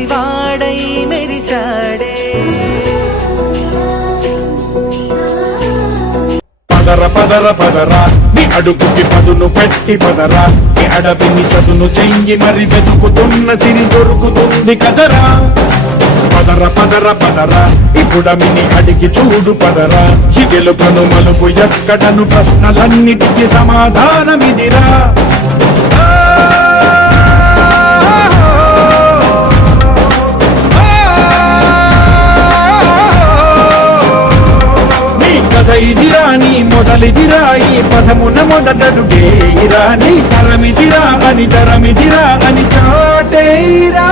పసివాడై మెరిసాడే. పదర పదర పదరా నీ అడుగుకి పదును పెట్టి పదరా, నీ అడవిని చదును చెయ్యి మరి వెతుకుతున్న సిరి దొరుకుతుంది కదరా. పదర పదర పదరా ఇప్పుడమిని అడిగి చూడు పదరా, చిగెలుకను మలుపు ఎక్కడను ప్రశ్నలన్నిటికీ సమాధానమిదిరా. ఇదిరా నీ మొదలిదిరా, ఈ పదమున మొదటడుగేయిరా, నీ తరమిదిరా అని తరమిదిరా అని చాటేరా.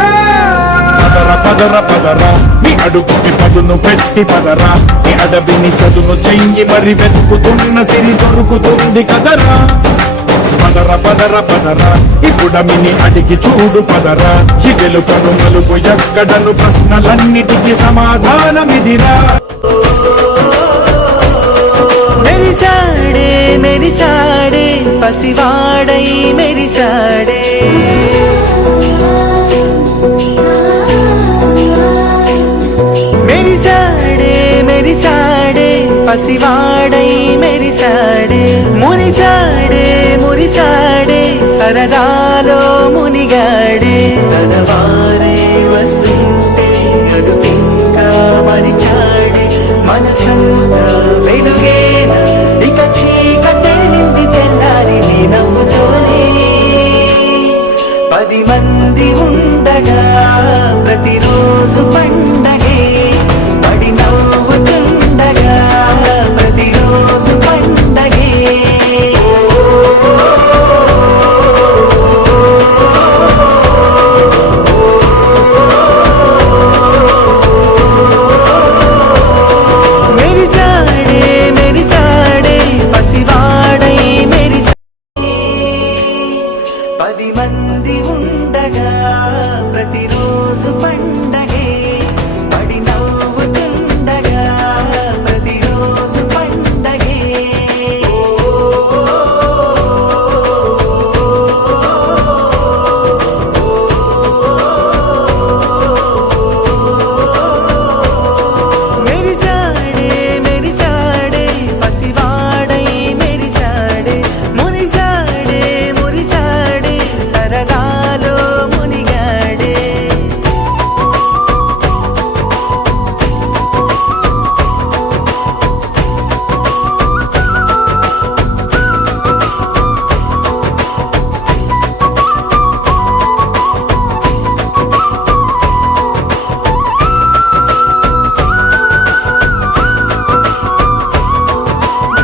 పదర పదర పదరా నీ అడుగుకి పదును పెట్టి పదరా, నీ అడవిని చదును చెయ్యి మరి వెతుకుతున్న సిరి దొరుకుతుంది కదరా. పదర పదర పదరా ఇప్పుడమిని అడిగి చూడు పదరా, చిగెలుకను మలుపు ఎక్కడను ప్రశ్నలన్నిటికీ సమాధానమిదిరా. మెరిసాడే మెరిసాడే పసివాడై మెరిసాడే. మెరిసాడే మెరిసాడే పసివాడై మెరిసాడే. మురిసాడే మురిసాడే సరదాలో మునిగాడే. తనవారే వస్తుంటే అడుపింకా మరిచాడే. మనసంతా వెలుగేన ఇక చీకటెళ్ళింది తెల్లారి నీ నవ్వుతోనే. 10 మంది ఉండగా ప్రతిరోజు పండగే, పడి నవ్వుతుండగా ప్రతిరోజు పండగే. మెరిసాడే మెరిసాడే పసివాడై మెరిసాడే. 10 మంది ఉండగా ప్రతిరోజు పండగే, పడి నవ్వుతుండగా ప్రతిరోజు పండగే. మెరిసాడే మెరిసాడే పసివాడై మెరిసాడే. మురిసాడే మురిసాడే సరదాలో మునిగాడే.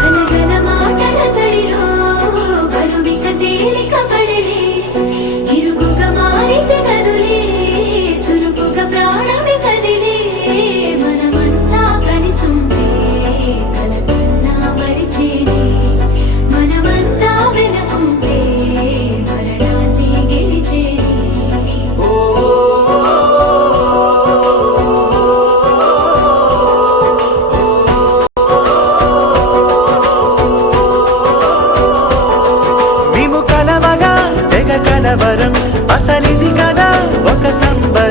గలగల మాటల సడిలో బరువిక తేలిక పడలే. ఇరుగుగా మారితే కదులే, చురుకుగా ప్రాణమి కదిలే. మనమంతా కలిసుంటే కలకున్నా మరిచేనే, మనమంతా వెనకుంటే మరణాన్ని గెలిచేనే. మేము కలవగా తెగ కలవరం, అసలిది కదా ఒక సంబరం.